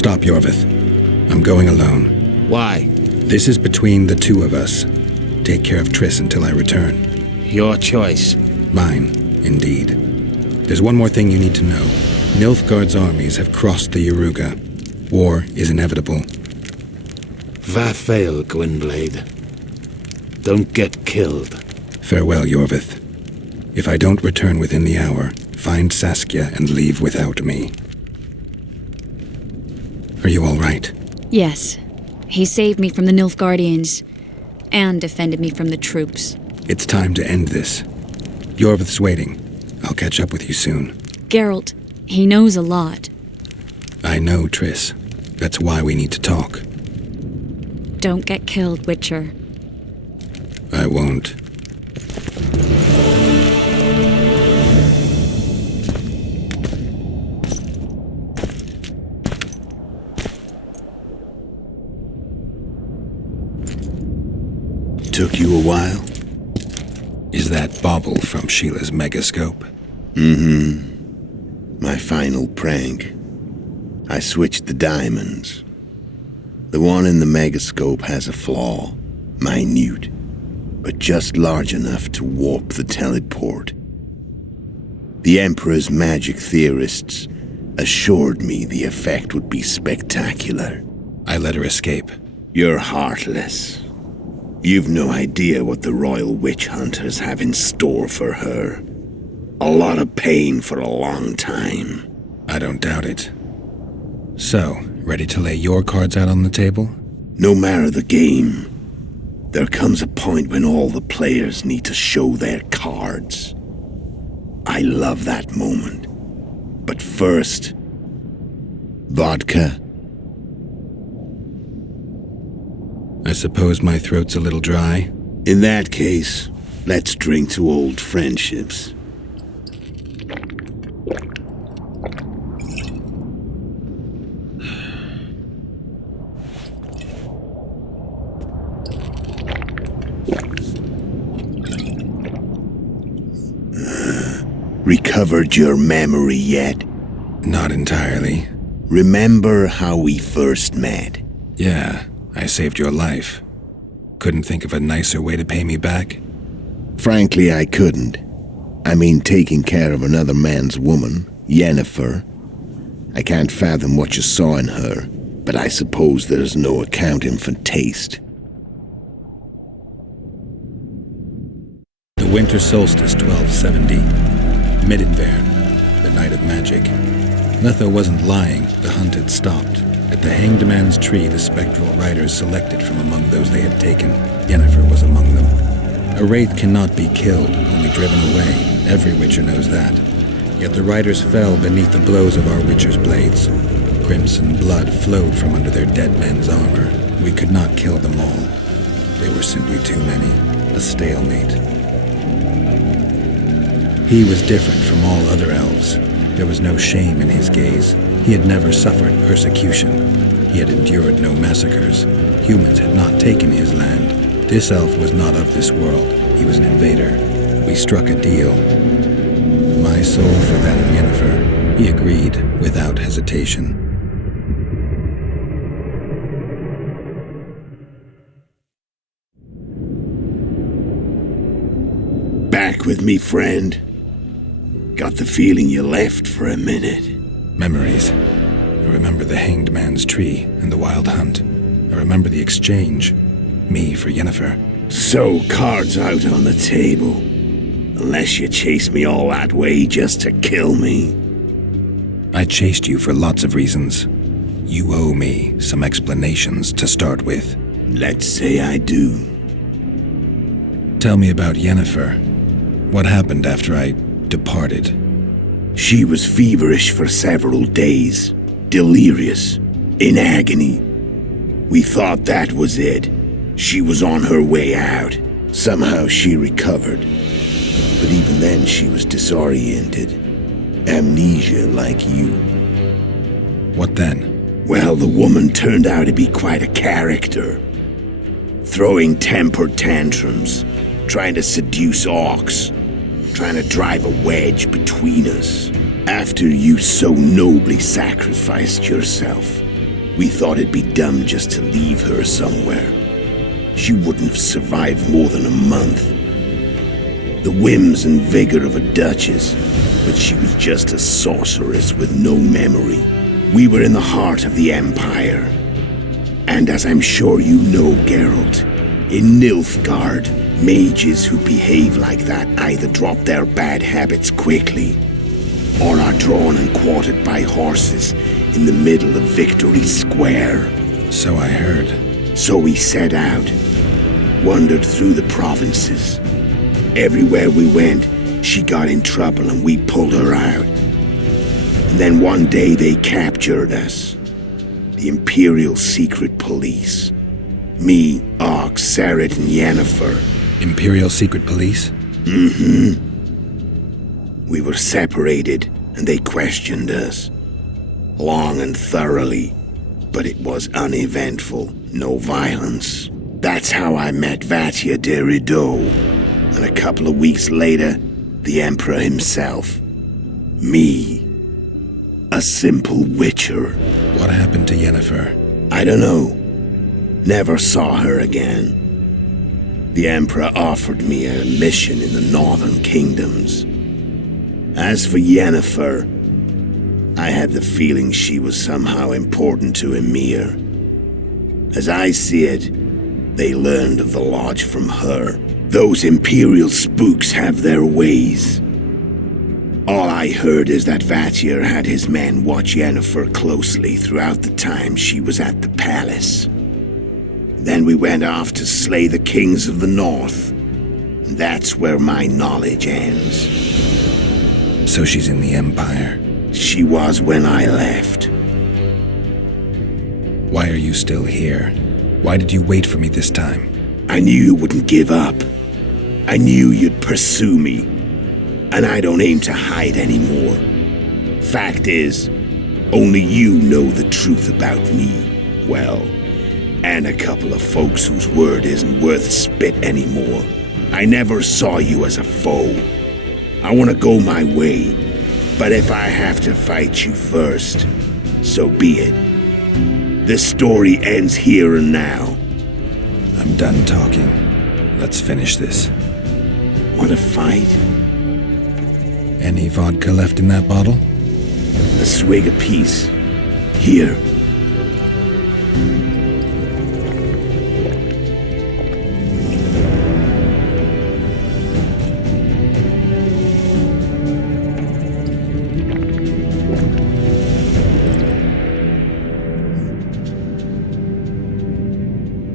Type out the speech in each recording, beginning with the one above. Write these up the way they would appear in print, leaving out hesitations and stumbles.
Stop, Iorveth. I'm going alone. Why? This is between the two of us. Take care of Triss until I return. Your choice. Mine, indeed. There's one more thing you need to know. Nilfgaard's armies have crossed the Yaruga. War is inevitable. Vafail, Gwynblade. Don't get killed. Farewell, Iorveth. If I don't return within the hour, find Saskia and leave without me. Are you all right? Yes. He saved me from the Nilfgaardians, and defended me from the troops. It's time to end this. Iorveth's waiting. I'll catch up with you soon. Geralt, he knows a lot. I know, Triss. That's why we need to talk. Don't get killed, Witcher. I won't. Took you a while? Is that bauble from Sheila's megascope? My final prank. I switched the diamonds. The one in the megascope has a flaw. Minute. But just large enough to warp the teleport. The Emperor's magic theorists assured me the effect would be spectacular. I let her escape. You're heartless. You've no idea what the royal witch hunters have in store for her. A lot of pain for a long time. I don't doubt it. So, ready to lay your cards out on the table? No matter the game, there comes a point when all the players need to show their cards. I love that moment. But first, vodka. I suppose my throat's a little dry. In that case, let's drink to old friendships. Recovered your memory yet? Not entirely. Remember how we first met? Yeah, I saved your life. Couldn't think of a nicer way to pay me back? Frankly, I couldn't. I mean, taking care of another man's woman, Yennefer. I can't fathom what you saw in her, but I suppose there's no accounting for taste. The winter solstice 1270. Midinvern, the night of magic. Letho wasn't lying, the hunt had stopped. At the Hanged Man's Tree, the spectral riders selected from among those they had taken. Yennefer was among them. A wraith cannot be killed, only driven away. Every Witcher knows that. Yet the riders fell beneath the blows of our Witcher's blades. Crimson blood flowed from under their dead men's armor. We could not kill them all. They were simply too many. A stalemate. He was different from all other elves. There was no shame in his gaze. He had never suffered persecution. He had endured no massacres. Humans had not taken his land. This elf was not of this world. He was an invader. We struck a deal. My soul for that of Yennefer. He agreed without hesitation. Back with me, friend. Got the feeling you left for a minute. Memories. I remember the Hanged Man's Tree and the Wild Hunt. I remember the exchange. Me for Yennefer. So, cards out on the table. Unless you chased me all that way just to kill me. I chased you for lots of reasons. You owe me some explanations to start with. Let's say I do. Tell me about Yennefer. What happened after I departed? She was feverish for several days. Delirious. In agony. We thought that was it. She was on her way out. Somehow she recovered. But even then she was disoriented. Amnesia like you. What then? Well, the woman turned out to be quite a character. Throwing temper tantrums. Trying to seduce orcs. Trying to drive a wedge between us. After you so nobly sacrificed yourself. We thought it'd be dumb just to leave her somewhere. She wouldn't have survived more than a month. The whims and vigor of a duchess, but she was just a sorceress with no memory. We were in the heart of the Empire. And as I'm sure you know, Geralt, in Nilfgaard, mages who behave like that either drop their bad habits quickly, or are drawn and quartered by horses in the middle of Victory Square. So I heard. So we set out, wandered through the provinces. Everywhere we went, she got in trouble and we pulled her out. And then one day they captured us. The Imperial Secret Police. Me, Ox, Sarit, and Yennefer. Imperial Secret Police? Mm-hmm. We were separated, and they questioned us. Long and thoroughly, but it was uneventful, no violence. That's how I met Vatia de Rideau, and a couple of weeks later, the Emperor himself. Me. A simple witcher. What happened to Yennefer? I don't know. Never saw her again. The Emperor offered me a mission in the Northern Kingdoms. As for Yennefer, I had the feeling she was somehow important to Emir. As I see it, they learned of the Lodge from her. Those Imperial spooks have their ways. All I heard is that Vatir had his men watch Yennefer closely throughout the time she was at the palace. Then we went off to slay the kings of the north. That's where my knowledge ends. So she's in the Empire? She was when I left. Why are you still here? Why did you wait for me this time? I knew you wouldn't give up. I knew you'd pursue me. And I don't aim to hide anymore. Fact is, only you know the truth about me. Well, and a couple of folks whose word isn't worth spit anymore. I never saw you as a foe. I want to go my way, but if I have to fight you first, so be it. This story ends here and now. I'm done talking. Let's finish this. Want to fight? Any vodka left in that bottle? A swig apiece. Here.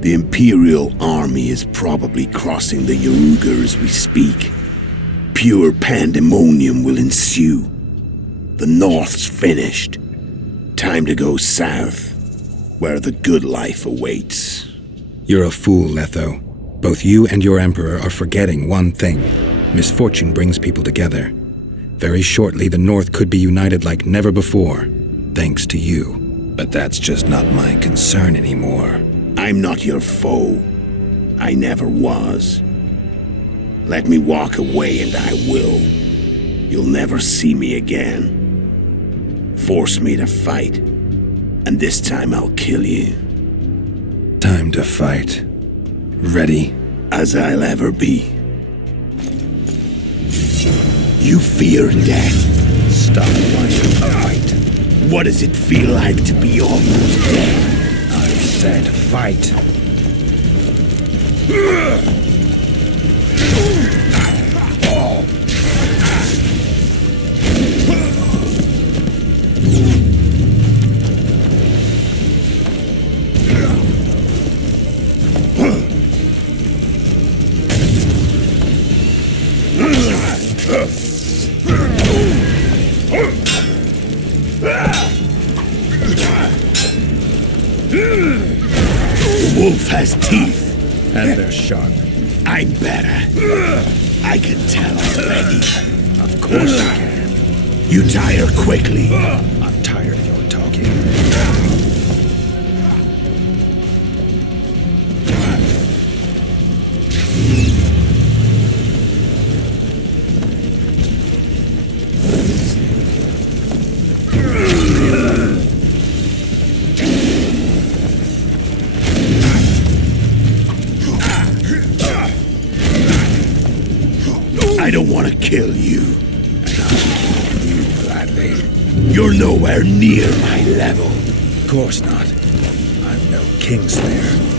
The Imperial army is probably crossing the Yaruga as we speak. Pure pandemonium will ensue. The North's finished. Time to go south, where the good life awaits. You're a fool, Letho. Both you and your Emperor are forgetting one thing. Misfortune brings people together. Very shortly, the North could be united like never before, thanks to you. But that's just not my concern anymore. I'm not your foe. I never was. Let me walk away and I will. You'll never see me again. Force me to fight, and this time I'll kill you. Time to fight. Ready? As I'll ever be. You fear death. Stop whining and fight. What does it feel like to be almost dead? I said fight. The wolf has teeth. And they're sharp. I'm better. I can tell already. Of course I can. You tire quickly. I'm tired of your talking. want to kill you. And I'll kill you gladly. You're nowhere near my level. Of course not. I'm no Kingslayer.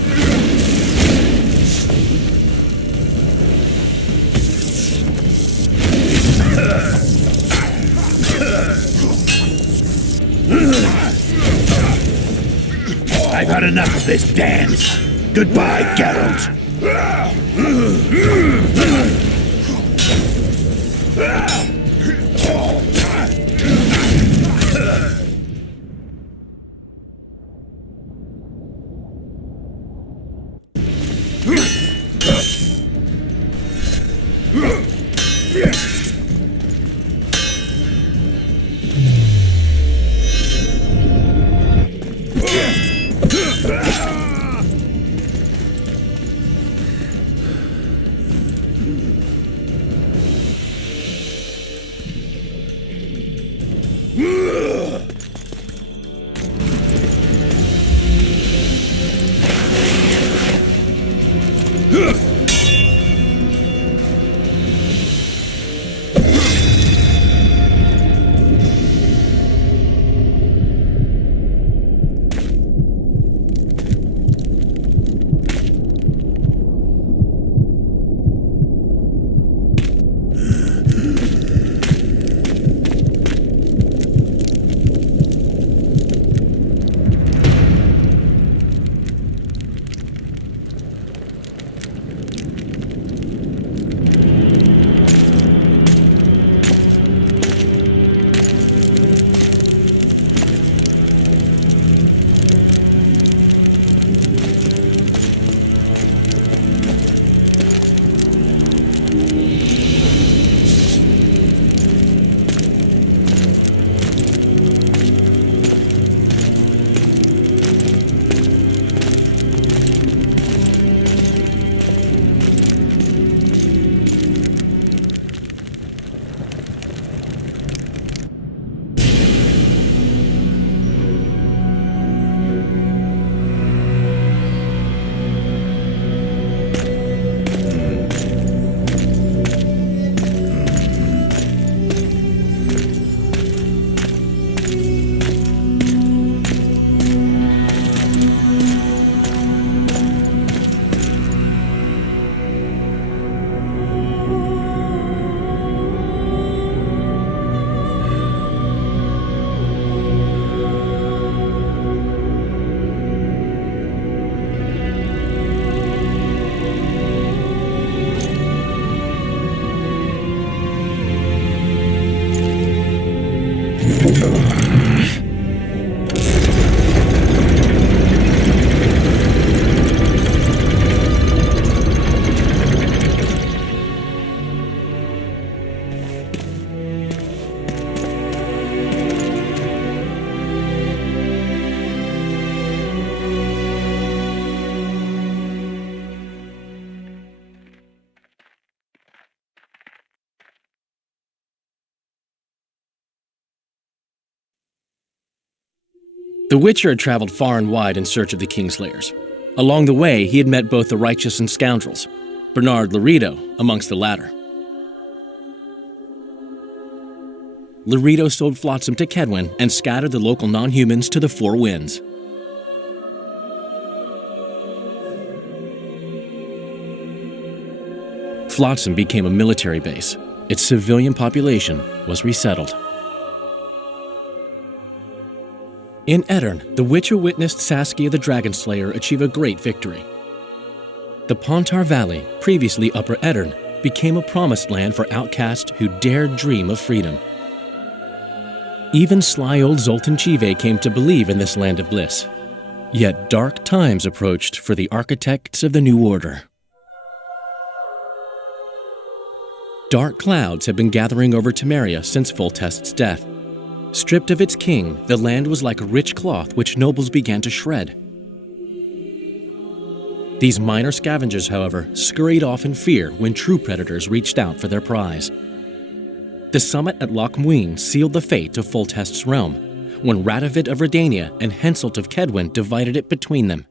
I've had enough of this dance. Goodbye, Geralt. The Witcher had traveled far and wide in search of the Kingslayers. Along the way, he had met both the righteous and scoundrels, Bernard Laredo amongst the latter. Laredo sold Flotsam to Kedwin and scattered the local non-humans to the four winds. Flotsam became a military base. Its civilian population was resettled. In Edirn, the Witcher witnessed Saskia the Dragonslayer achieve a great victory. The Pontar Valley, previously Upper Edirn, became a promised land for outcasts who dared dream of freedom. Even sly old Zoltan Chive came to believe in this land of bliss. Yet dark times approached for the architects of the New Order. Dark clouds had been gathering over Temeria since Foltest's death. Stripped of its king, the land was like a rich cloth which nobles began to shred. These minor scavengers, however, scurried off in fear when true predators reached out for their prize. The summit at Loch Muin sealed the fate of Foltest's realm, when Radovid of Redania and Henselt of Kedwin divided it between them.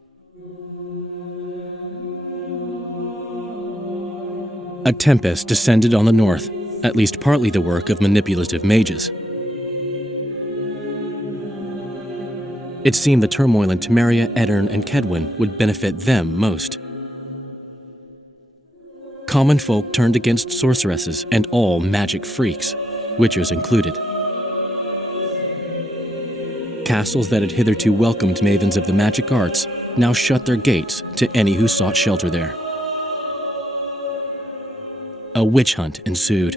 A tempest descended on the north. at least partly the work of manipulative mages. It seemed the turmoil in Temeria, Aedirn, and Kedwen would benefit them most. Common folk turned against sorceresses and all magic freaks, witches included. Castles that had hitherto welcomed mavens of the magic arts now shut their gates to any who sought shelter there. A witch hunt ensued.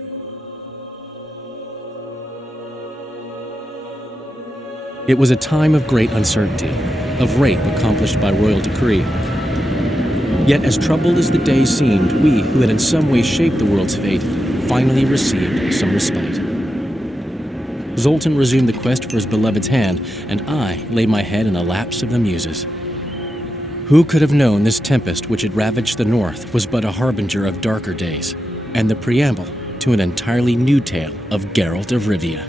It was a time of great uncertainty, of rape accomplished by royal decree. Yet as troubled as the days seemed, we who had in some way shaped the world's fate finally received some respite. Zoltan resumed the quest for his beloved's hand, and I laid my head in a lapse of the muses. Who could have known this tempest which had ravaged the north was but a harbinger of darker days, and the preamble to an entirely new tale of Geralt of Rivia?